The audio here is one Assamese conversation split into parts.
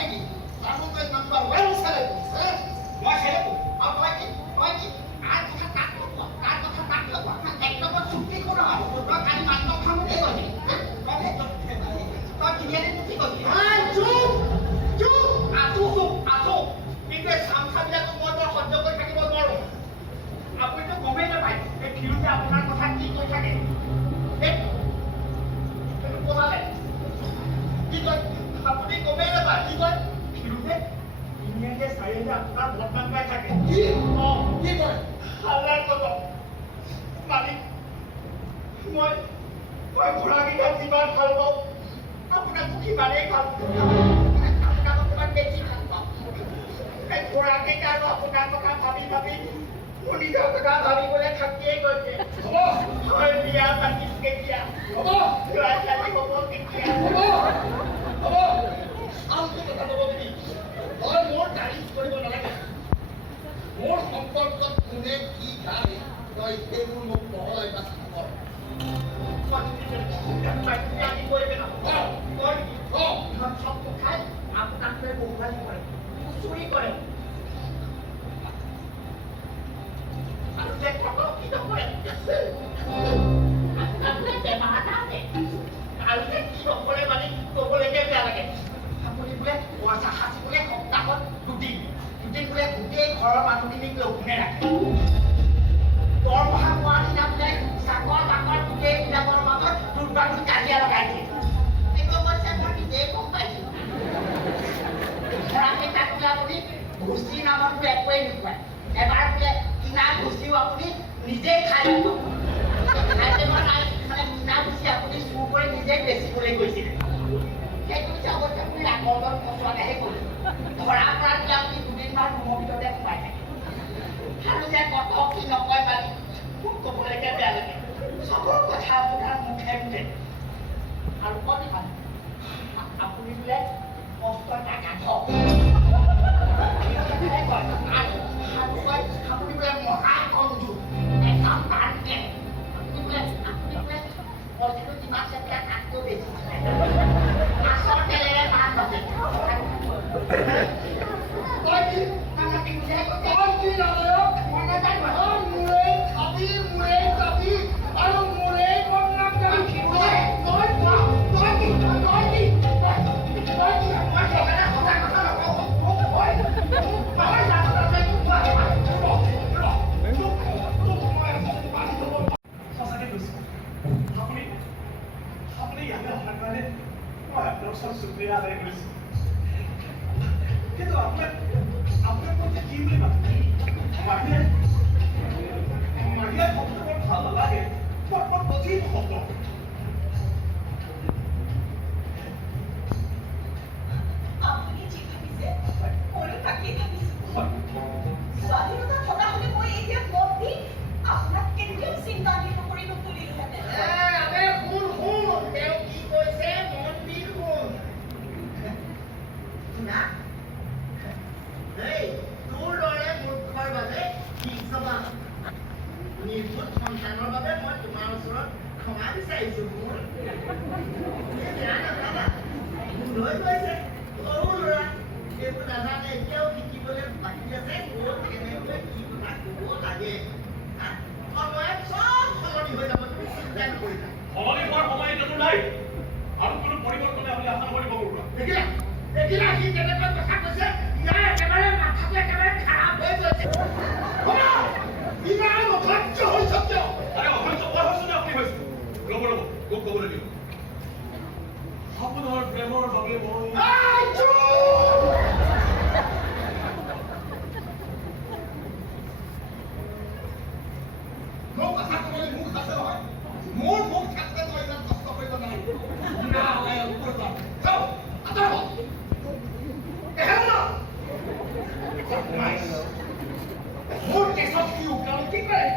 নেকি তাৰোকৈ নাম্বাৰ 1 চেলেব মই চেলেব আৰু তই কি কাৰ কথা কাক লগোৱা এক নম্বৰ চুক্তি কৰা তই কালি মাত্ৰ খাম বুলি কৈছিলি তই কিহেৰে কি কৈছিলি চুপ আছো কিন্তু এই চামচাবিলাকক মই বৰ সহ্য কৰি থাকিব নোৱাৰোঁ আপুনিতো গমেই নাপায় এই ফিৰোজে আপোনাৰ কথা কি কৈ থাকে ক'লালে কি কয় আপুনি গমেই নাপায় কি কয় ফিৰোজে ধুনীয়াকৈ চাৰিআলি আপোনাৰ বদনাম গাই থাকে কি কয় হাল্লাৰ কথা মালিক মই ঘোঁৰাকেইটা যিমান ভাল পাওঁ আপোনাকো সিমানেই ভাল আপোনাক অকণমান বেছি ভাল পাওঁ এই ঘোঁৰাকেইটা আৰু আপোনাৰ কথা ভাবি মোৰ নিজৰ কথা ভাবিবলৈ থাকিয়েই গৈছে হয় বিয়া পাতিম কেতিয়া ল'ৰা ছোৱালী হ'ব কেতিয়া আনটো কথা ক'ব নেকি তই মোৰ তাৰিফ কৰিব নালাগে মোৰ সম্পৰ্কত কোনে কি গায় তই সেইবোৰ মোক বহলাই বাছি কৰ খাই আপোনাক লৈ বহুৱালি কৰে চুৰি কৰে আৰু যে প্ৰকৃত কৰে আপোনাৰ বেমাৰ এটা আছে আৰু যে কি নকৰে মানে ক'বলৈকে বেয়া লাগে আপুনি বোলে পইচা সাঁচি বোলে সপ্তাহত দুদিন বোলে গোটেই ঘৰৰ মানুহখিনিক লঘোণে ৰাখে দৰমহা পোৱাৰ দিনা বোলে চাকৰ বাকৰ গোটেইবিলাকৰ মাজত দুৰ্বাটো কাজিয়া লগাই দিয়ে সেইটো অৱশ্যে মই নিজেই গম পাইছোঁ ঘোঁৰাকেইটাক বোলে আপুনি ঘুচি নামত বোলে একোৱেই নোখোৱায় এবাৰ বোলে কিনা ঘুচিও আপুনি নিজেই খাই ল'ব মানে কিনা ঘুচি আপুনি চুৰ কৰি নিজেই বেচিবলৈ গৈছিলে সেইটো হৈছে অৱশ্যে আপুনি আগৰ দল ফচোৱালেহে কৰিছে ধৰা পৰা বোলে আপুনি দুদিনমান ৰুমৰ ভিতৰতে সোমাই থাকে আৰু যে কত কি নকয় মানে মোক ক'বলৈকে বেয়া লাগে চবৰ কথা আপোনাৰ মুখে আৰু কত আপুনি বোলে কষ্ট টাকা থক আপুনি বোলে মহা কমজোৰ একদম টানকে আপুনি বোলে পইচাটো যিমান চেষ্টা তাতকৈ বেছি মাছৰ তেলেৰে মাছ আছে তই কি তই কি নালায়ক মই নাজানো মোৰেই খাবি আৰু মোৰেই বদনাম গাবি তই কি শুক্ৰিয়া আদায় কৰিছোঁ কিন্তু আপোনাক মধ্যে কি বুলি ভাবে মাহিয়া শব্দ বৰ ভাল নালাগে বৰ কঠিন শব্দ আপুনি যি ভাবিছে ময়ো তাকেই ভাবিছোঁ স্বাধীনতা থকা হ'লে মই এতিয়া মত দি আপোনাক কেতিয়াও চিন্তা নকৰি নকৰিলোহেঁতেন তেওঁ কি কৈছে মন দি শুনা তোৰ দৰে মূৰ্খৰ বাবে নিৰ্বোধ সন্তানৰ বাবে মই তোমাৰ ওচৰত ক্ষমা বিচাৰিছো মোৰ বেয়া নাপাবা লৈ গৈছে সৰু ল'ৰা এইবোৰ নাজানে এতিয়াও শিকিবলৈ বাকী আছে ক'ত কেনেকৈ কি কথা ক'ব লাগে সময়ত চব সলনি হৈ যাব তুমি চিন্তা নকৰিবা সলনি হোৱাৰ সময় এতিয়াতো নাই আৰু কোনো পৰিৱৰ্তনে আমি আশা নকৰিব পৰা দেখিলা সি কেনেকৈ কথা কৈছে ইয়াৰ একেবাৰে মাথাটো একেবাৰে খাৰাপ হৈ গৈছে ইমান অসহ্য হৈছে কিয় আৰে অসহ্য বৰ হৈছে নে আপুনি হৈছে ৰ'ব মোক ক'বলৈ দিয়ক আপোনাৰ প্ৰেমৰ বাবে মই মোৰ কথা ক'বলৈ মুখ আছে নহয় মোৰ মুখ থাকলে তই ইমান কষ্ট কৰিব নালাগে মোৰ কেছত কি উকালতি কৰে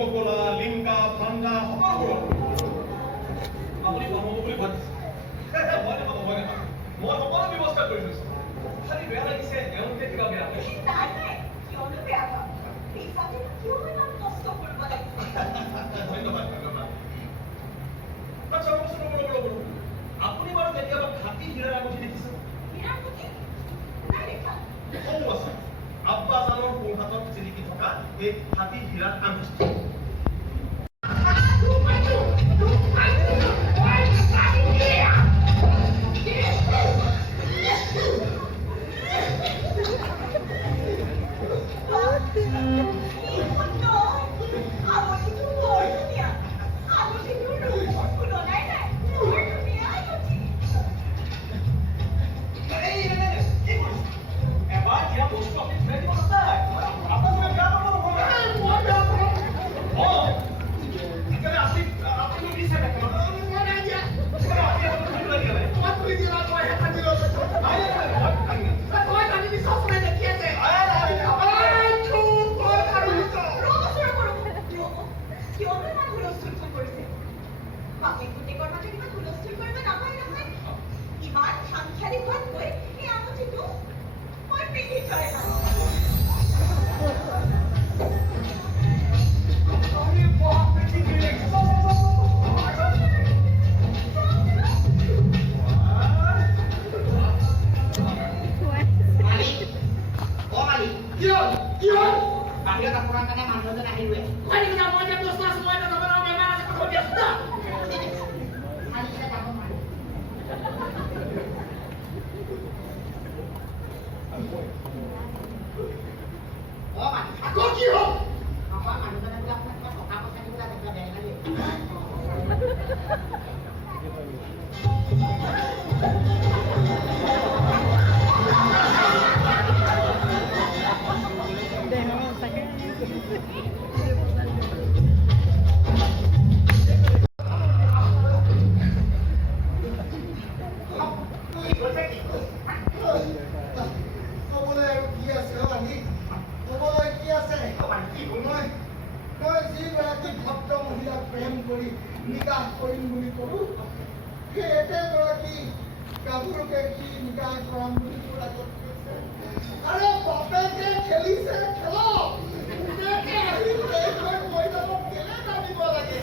কোকা-কোলা, লিমকা, ফান্ডা সকলোবোৰ আপুনি পাব বুলি ভাবিছে মই নাপাব মই সকলো ব্যৱস্থা কৰি থৈছোঁ খালি বেয়া লাগিছে এওঁলোকে কিবা বেয়া পাইছে নাই নাই কিয়নো বেয়া পাম পিছাতে কিয় ইমান কষ্ট কৰিব লাগিছে ধন্যবাদ ধন্যবাদ আচ্ছা ৰ'ব আপুনি বাৰু কেতিয়াবা খাটি হীৰাৰ আঙুঠি দেখিছে হীৰাৰ পুথি নাই দেখা সৌ আছে আব্বাজানৰ সোঁহাতত জিলিকি থকা এই খাটি হীৰাৰ আঙুঠি এবাৰ দিয়া বস্তু আপুনি ঘূৰাই দিব নাপায় আপোনালোকে বেয়া পাব নহয় আপুনি দিছে দেখোন ইমান সাংসাৰী হোৱাতকৈ এই আঙুঠিটো মই পিন্ধি থৈ বাহিৰত আপোনাৰ কাৰণে মানুহজন আহিলোৱে আকৌ কি হ'ল আমাৰ মানুহজনে বোলে আপোনাক কিবা টকা পইচা দিবলৈ কিবা বেলেগ ক'বলৈ আৰু কি আছে আমি ক'বলৈ কি আছে মই যিগৰাকী ভদ্ৰ মহিলাক প্ৰেম কৰি নিকাহ কৰিম বুলি ক'লো সেই একেগৰাকী গাভৰুকে কি নিকাহ কৰাম বুলি ক'লা আৰে বাপেকে খেলিছে খেলক পুতেকে আহি এইখন মৈদামত কেলে নামিব লাগে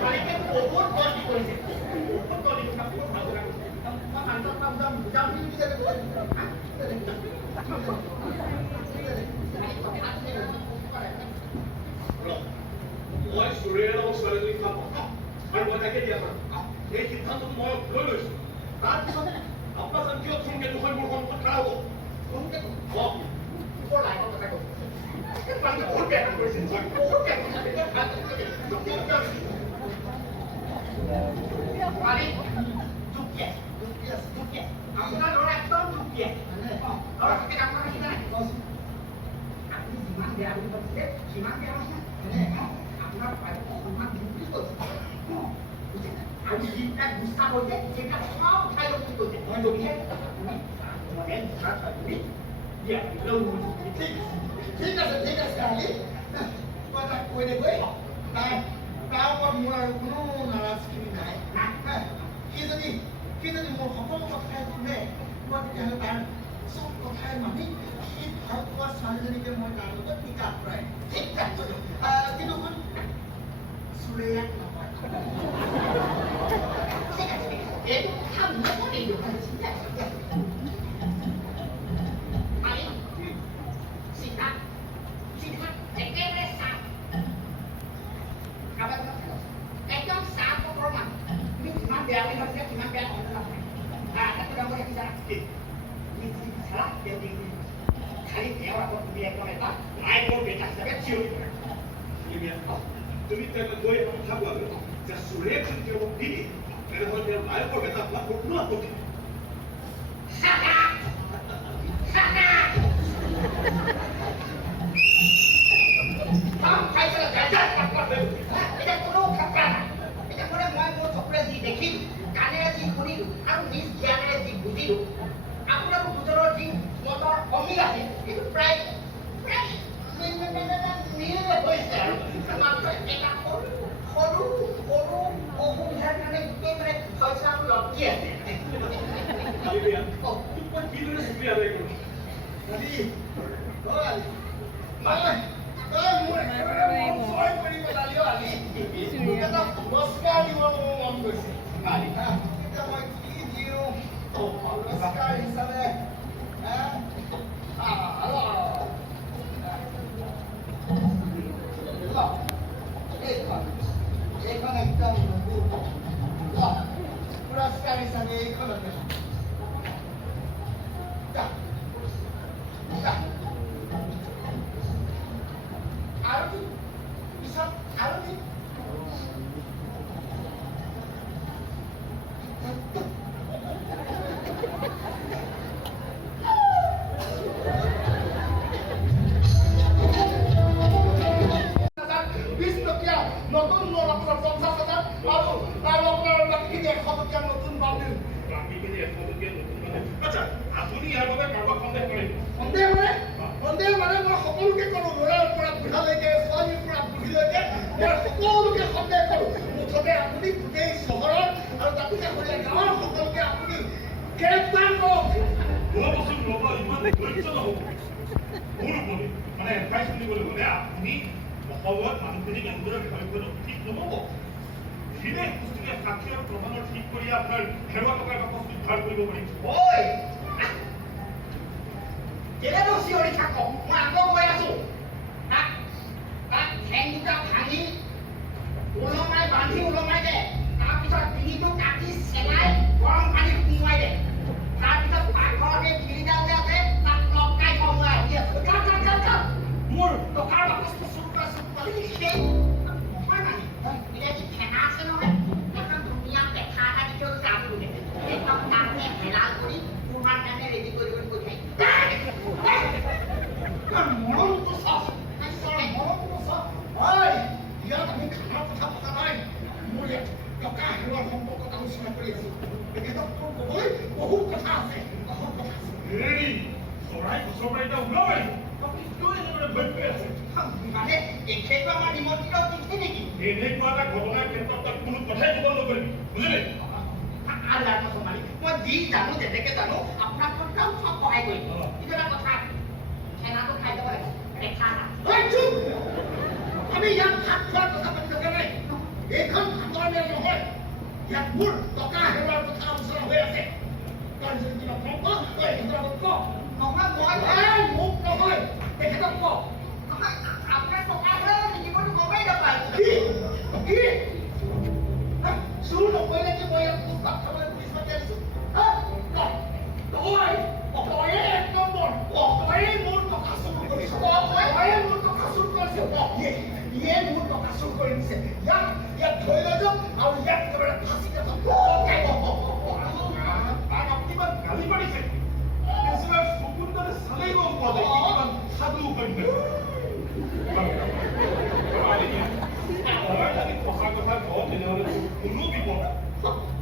মালিকে বহুত গতি কৰিছে বহুত গতি মই সুৰেৰ লগত ছোৱালীজনী ভাল পাওঁ আৰু মই তাকে দিয়া পাৰোঁ এই সিদ্ধান্তটো মই লৈ লৈছোঁ তাৰপিছত আব্বাজান কিয় থমকে নহয় মোৰ সন্মুখত খাৰা হ'ব বৰ লাইনৰ কথা কৈছে বহুত বেয়া কাম কৰিছে বহুত বেয়া মালিক আপোনাৰ ল'ৰা একদম দুখীয়া আৰু তাকে ডাঙৰ ৰাখি নাই আপুনি যিমান বেয়া বুলি ভাবিছে সিমান বেয়া নহয় আপোনাৰ সন্মান দিম বুলি কৈছে আৰু যিবিলাক গুচা হৈছে সেইবিলাক সব উঠাই ল'ব বুলি কৈছে মই যদিহে ঠিক আছে আলি মই তাক কৈ দেগৈ তাৰ ওপৰত মোৰ আৰু কোনো নাৰাজগিৰি নাই সি যদি মোৰ সকলো কথাই শুনে মই তেতিয়াহ'লে তাৰ চব কথাই মানি সি ভাল পোৱা ছোৱালীজনীকে মই তাৰ লগত টিকা কৰাই কিন্তু চুৰেয়াক নহয় এইটো কথা মই নিদিওঁ একেবাৰে চাপ একদম চাপ অকণমান তুমি যিমান বেয়া বুলি ভাবিছা সিমান বেয়া হ'ব নহয় আটাইতকৈ ডাঙৰ দেখিছা খালি তেওঁৰ আগত তুমি একদম এটা মাইকৰ বেটা হিচাপে চিঞৰি পৰা তুমি তেওঁলৈ গৈ এটা কথা কোৱাগৈ যে সুৰেশ যদি তেওঁক দি দিয়ে তেনেহ'লে তেওঁৰ মাইকৰ বেটা আপোনাক কোনো আপত্তি নাই এটা কোনো খাতা নাই এটা মানে মই মোৰ চকুৰে যি দেখিলোঁ কাণেৰে যি শুনিলোঁ আৰু নিজ জ্ঞানেৰে যি বুজিলোঁ আপোনালোক দুজনৰ যি মতৰ অমিল আছে সেইটো প্ৰায় নিলে হৈছে আৰু মাত্ৰ এটা সৰু সৰু সৰু অসুবিধাৰ কাৰণে গোটেই মানে পইচা লটকি আছে পুৰস্কাৰ দিব মোৰ মন গৈছে এতিয়া মই কি দিওঁ পুৰস্কাৰ হিচাপে এইখন একদম পুৰস্কাৰ হিচাপে এইখনতে আৰু কি পিছত আৰু কি নতুন নোট আপোনাৰ 50,000 আৰু আপোনাৰ বাকীখিনি 100 টকীয়া নতুন বান্দিল বাকীখিনি 100 টকীয়া নতুন মানে আচ্ছা আপুনি ইয়াৰ বাবে কাৰোবাক সন্দেহ কৰে সন্দেহ মানে মই সকলোকে কৰোঁ ল'ৰাৰ পৰা বুঢ়ালৈকে ছোৱালীৰ পৰা বুঢ়ীলৈকে মই সকলোকে সন্দেহ কৰোঁ মুঠতে আপুনি গোটেই চহৰৰ আৰু দাঁতিকাষৰীয়া গাঁৱৰ সকলোকে আপুনি গ্ৰেপ্তাৰ কৰক ৰ'বচোন ৰ'ব ইমান ধৈৰ্য নহ'ব মোৰ ওপৰত মানে এডভাইচ শুনিবলৈ গ'লে আপুনি অসমত মানুহখিনিক এনেদৰে ভাবিবলৈ ঠিক নহ'ব বিদেশ পুস্তিকে সাক্ষী আৰু প্ৰমাণৰ ঠিক কৰি আপোনাৰ হেৰুৱা টকাৰ কাগজ উদ্ধাৰ কৰিব পাৰিম ঐ কেলেনো চিঞৰি থাকক মই আকৌ কৈ আছো তাক ঠেং দুটা ভাঙি ওলমাই দে তাৰপিছত ডিঙিটো কাটি চেলাই গৰম পানীত সোমোৱাই দে তাৰপিছত পাকঘৰতে ফিৰিডাল যে আছে তাক লটকাই থওঁ মই আহি আছো মোৰ টকাৰ বাকচটো চুৰ কৰা সেই নহয় মানে এতিয়া কি ঠেঙা আছে নহয় এখন ধুনীয়া পেঠা এটা দি থৈ গৈছে আপুনি একদম তাতে হেলাল কৰি তোমাৰ কাৰণে ৰেডি কৰি পঠিয়াই মৰমটো চাওক মৰমটো চাওক ইয়াত আমি খানাৰ কথা পতা নাই মোৰ ইয়াত টকা হেৰুৱাৰ সম্পৰ্কত আলোচনা কৰি আছো তেখেতক তোৰ ক'বলৈ বহুত কথা আছে এই চৰাই গছৰ পৰা এতিয়া ওলাব পাৰিব আপুনি কিয় এনেদৰে ভয় কৰি আছে মানে তেখেতো আমাৰ নিমন্ত্ৰিত অতিথি নেকি এনেকুৱা এটা ঘটনাৰ ক্ষেত্ৰত তাক কোনো কথাই ক'ব নকৰিবি বুজিলে আল্লাহ কসম মালিক মই যি জানো যেনেকে জানো আপোনাক সদায় চব সহায় কৰিম কিন্তু এটা কথা খেলাটো খাই যাব লাগে ৰেখা এটা আমি ইয়াত ভাত খোৱাৰ কথা পাতি থকা নাই এইখন ভাতৰ মেল নহয় ইয়াত মোৰ টকা হেৰুৱাৰ কথা আলোচনা হৈ আছে তই যদি কিবা কওঁ তই তেখেতৰ আগত ক নহয় মোক নহয় তেখেতক ক আপোনাৰ টকা ঘৰৰ নিদিবতো গমেই নাপায় কি চুৰ নকৰিলে কি মই ইয়াত পুষ্পাত খাবলৈ পুলিচ মাতি আনিছো তই এক নম্বৰ তই মোৰ টকা চুৰ কৰিছ তই মোৰ টকা চুৰ কৰিছ ইয়ে মোৰ টকা চুৰ কৰি দিছে ইয়াত ধৰি লৈ যাওক আৰু ইয়াত একেবাৰে ফাঁচি কাটক তাক আপুনি ইমান গালি পাৰিছে বেছিভাগ চকুৰ দৰে চালেই গম পোৱা যায় কিমান সাধু সৈন্য মই যদি সঁচা কথা কওঁ তেনেহ'লে কোনো বিপদ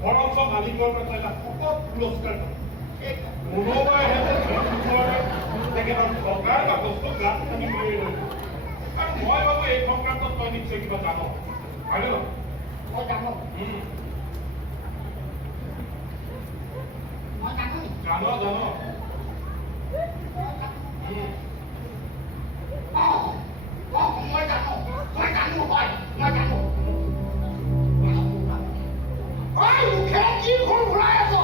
বৰঞ্চ মালিকৰ কথা এটা শকত পুৰস্কাৰ কোনোবাই তেখেতৰ টকাৰ বা বস্তু গাত খানি লৈ লৈ আৰু মই ভাবো এই সংক্ৰান্তত তই নিশ্চয় কিবা জান হয়নে নহয় মই জানো জান জান মই জানো হয় মই জানো মুখে কি ভুল ভুলাই আছ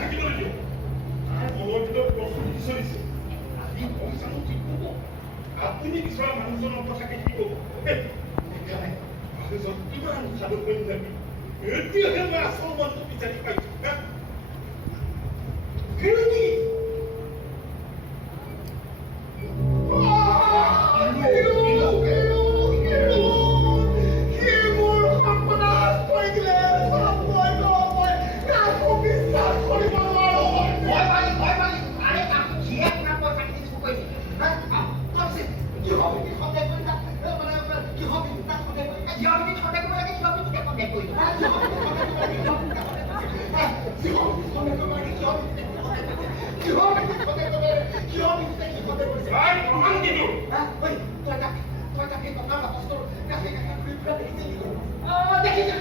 থাকিবলৈ দিয়ে প্ৰস্তুতি চলিছে আজি পইচাটো ঠিক হ'ব আপুনি বিচৰা মানুহজনৰ কথাকে কি ক'ব মানুহজন কিমান সাধু সৈন্য এতিয়াহে মই আচল মনটো বিচাৰি পাইছো কিহৰ বিৰুদ্ধে কৰিছে? তাই প্ৰমাণ দিলো। তই তাক সেই টকাৰ বাকচটোৰ কাষে কাষে ঘূৰি ফুৰা দেখিছিলি? দেখিছিলো।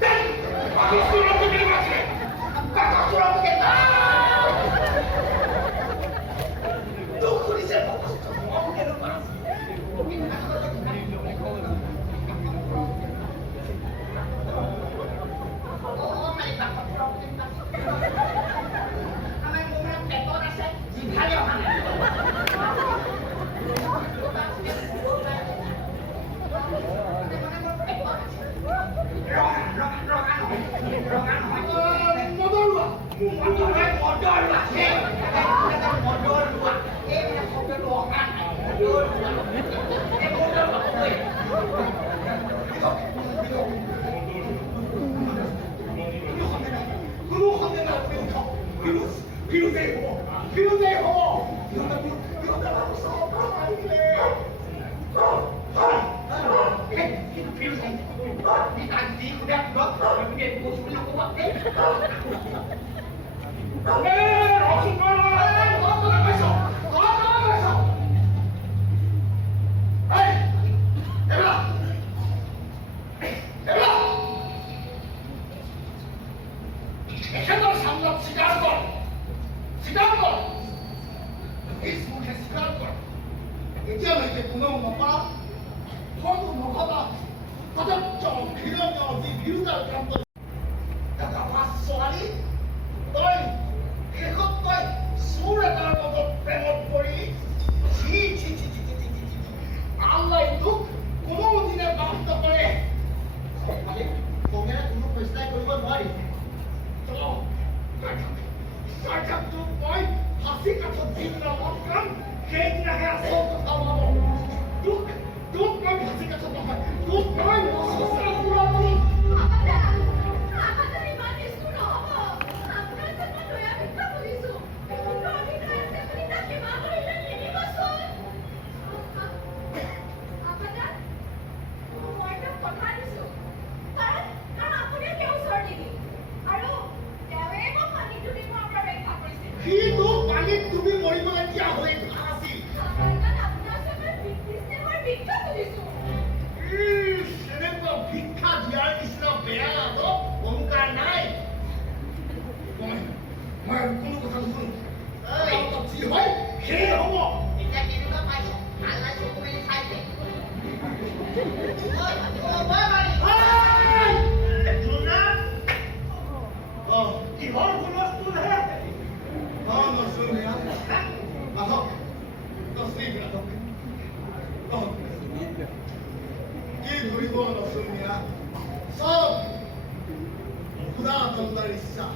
তাই বাকচটো ৰংটো কেনেকুৱা আছে? বাকচটো ৰংটো কেনেকুৱা আছে? এতিয়ালৈকে কোনেও নপৰা কোনো নভবা কদৰ্য ঘৃণনীয় যি বিৰোধাৰ কাম কৰি ছোৱালী তই শেষত তই চোৰ এটাৰ লগত প্ৰেমত পৰি আল্লাই তোক কোনোদিনে মাফ নকৰে। কমেৰে কোনো চেষ্টাই কৰিব নোৱাৰি। তোক মই ফাঁচি কাঠত যিদিনা লগ পাম সেইদিনাহে আচল কথা ওলাব। তোক মই ফাঁচি কাঠত নহয়, তোক মই মচলা পুৰাবি। সিটো পানীত তুমি মৰিবলৈ দিয়া হৈ আছিল। এনেকুৱা ভিক্ষা দিয়াৰ নিচিনা বেয়া অহংকাৰ নাই। মই কোনো কথা নুশুনো। যি হয় সেয়ে হ'ব। এতিয়া কেনেকুৱা পাইছে? আল্লাই চকু মেলি চাইছে। কিহৰ হুলস্থুল হে? কি ধৰিব নচুমীয়া চব পুৰা তন্দাৰ ইচ্ছা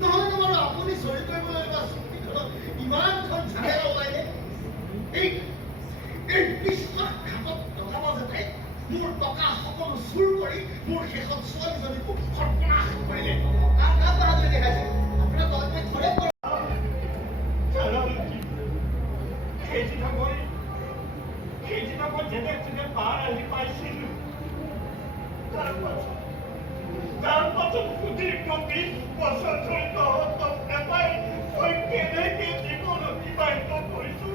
নহলে তোমাৰ আপুনি চৰি কৰিবলৈ লোৱা চুক্তিখনত ইমানখন ঝামেলা ওলাইনে? এই বিশ্বাসঘাতক ৰজাবাজে মোৰ টকা সকলো চুৰ কৰি মোৰ শেষত ছোৱালীজনীকো সৰ্বনাশ কৰিলে। দেখাইছে আপোনাৰ তলতে ঘৰে সেইদিনা মই যেনে তেনে পাৰ আহি পাইছিলো। তাৰ পাছত সুদীৰ্ঘ 20 বছৰ ধৰি তহঁতক নাপাই মই কেনেকে জীৱন অতিবাহিত কৰিছো।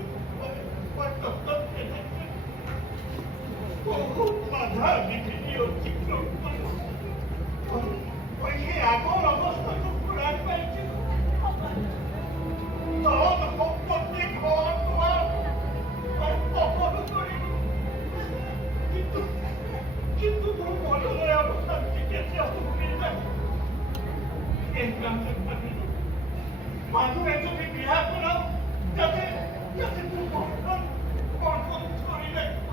বহুত বাধা বিঘিনি অতিক্ৰম সেই আগৰ অৱস্থাটো ঘূৰাই পাইছিলোঁ ধন সম্পত্তি ঘৰ দুৱাৰ মই সকলো কৰিলোঁ কিন্তু মোৰ মনলৈ অৱস্থাটো কেতিয়াও ঘূৰি যায় এই কামটো ভাবিলোঁ মানুহ এজনী বিয়া কৰাও যাতে মোৰ ঘৰখন ধৰি ৰাখিব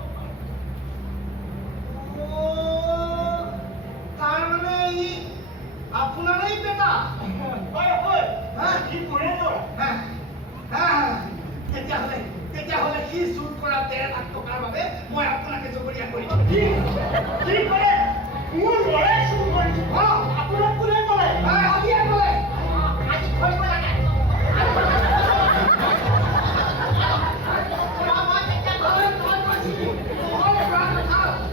তাৰমানে ই আপোনাৰেই বেটা হয় হয় হা? কি কৰে ল'ৰা তেতিয়াহ'লে সি চুৰ কৰা 1.5 লাখ টকাৰ বাবে মই আপোনাকে জগৰীয়া কৰিম কি কৰে মোৰ ল'ৰাই চুৰ কৰিছে আপোনাক কোনে ক'লে আজিয়ে ক'লে আজি ধৰিব লাগে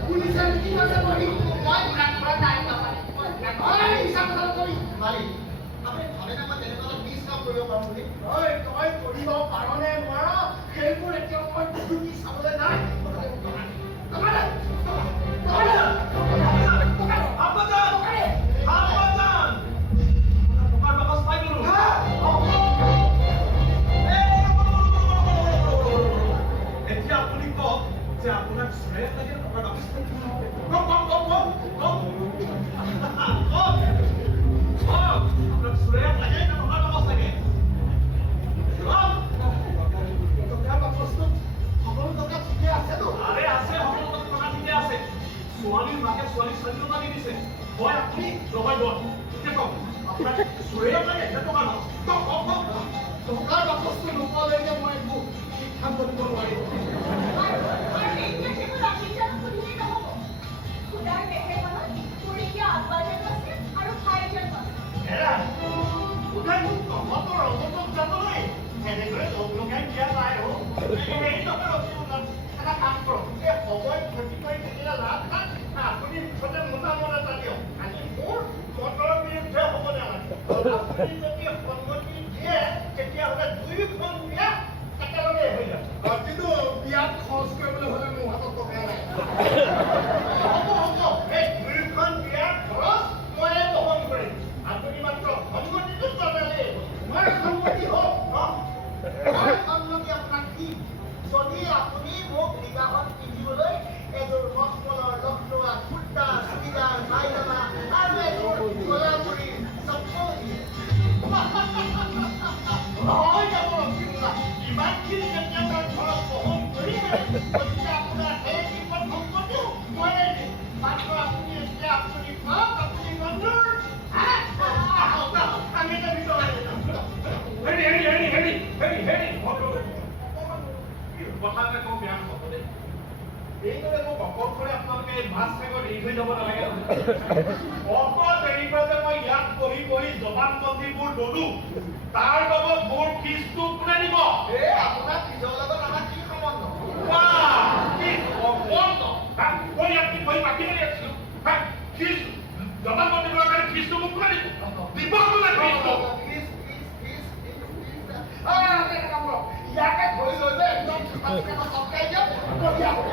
পুলিচে কি কৈছে বহি মই বুঢ়াক ঘৰত নাই নাপালে হিচাপ কৰি মালিক আপুনি ভাবে না মই তেনেকুৱা মিছ কাম কৰিব পাৰোঁ বুলি তই কৰিব পাৰনে নোৱাৰ সেইবোৰ এতিয়াও মই ঘূৰি চাবলৈ নাই এতিয়া আপুনি কওক যে আপোনাক চুৰে লাগে টকাৰ বাকচ আপোনাক চুৰে লাগে নে টকাৰ বাকচ লাগে টকাৰ বাকচটো সকলো টকা ঠিকে আছেতো আৰে আছে সকলো টকা ঠিকে আছে ছোৱালীৰ মাকে ছোৱালীক স্বাধীনতা দি দিছে হয় আপুনি নহয় লোৱা এতিয়া কওক আপোনাক চুৰে লাগে নে টকাৰ বাকচ টকাৰ বাকচটো নোপোৱালৈকে মই একো সিদ্ধান্ত দিব নোৱাৰিম আৰু এতিয়া সেইবোৰ ৰাখিজানক সুধিলেই নহ'ব খুদাৰ মেহেৰবানত মোৰ এতিয়া আব্বাজানো আছে আৰু ভাইজানো আছে এৰা উঠাই মোক তহঁতৰ অৱতক যাবলৈ এনেদৰে লগ লগাই দিয়া নাই হেৰি নকৰক এটা কাম কৰক এই সময় ক্ষতি কৰি থাকিলে লাভ নাই আপুনি মুঠতে মোটামত এটা দিয়ক আজি মোৰ মটৰৰ বিৰুদ্ধে হ'ব নালাগে আপুনি যদি সন্মতি দিয়ে তেতিয়াহ'লে দুয়োখন বিয়া একেলগে হৈ যাব কিন্তু বিয়াত খৰচ কৰিবলৈ হ'লে মোৰ হাতত টকা নাই হ'ব এই দুয়োখন বিয়াৰ খৰচ ময়ে বহন কৰিম আপুনি মাত্ৰ সন্মতিটো জনালেই মই সন্মতি হওক মই সন্মতি আপোনাক দিম যদি আপুনি মোক বিবাহত পিন্ধিবলৈ এযোৰ মখমলৰ লখলোৱা কুৰ্তা চুৰিদাৰ পায়জামা আৰু এযোৰ গলাপুৰী চপ্পল দিয়ে নহয় যাব ইমানখিনি যেতিয়া তাৰ ঘৰত বহন কৰিছে গতিকে আপোনাৰ সেই বিপদ সম্পত্তিও ময়ে দিম মাত্ৰ আপুনি এতিয়া আপুনি কওক আপুনি মঞ্জুৰ আমি এটা ভিতৰত কথা এটা কওঁ বেয়া নহ'ব দেই এইদৰে মোক অকলশৰে আপোনালোকে মাছ চাগত এৰি থৈ যাব নালাগে অকল দেৰি কৰে যে মই ইয়াত পঢ়ি জবানবন্দীবোৰ ললো তাৰ বাবদ মোৰ ফিজটো কোনে দিব আপোনাৰ নিজৰ লগত আমাৰ কি সম্বন্ধ কি সম্বন্ধ মই ইয়াত কি বহি মাতি মেলি আছিলো ফিজ জবানবন্দী লোৱাৰ কাৰণে ফিজটো মোক কোনে দিব দিব কোনে ফিজটো ইয়াকে ধৰি লৈ যে একদম চুপাচিকে চপকাই দিয়ক বঢ়িয়া হ'ব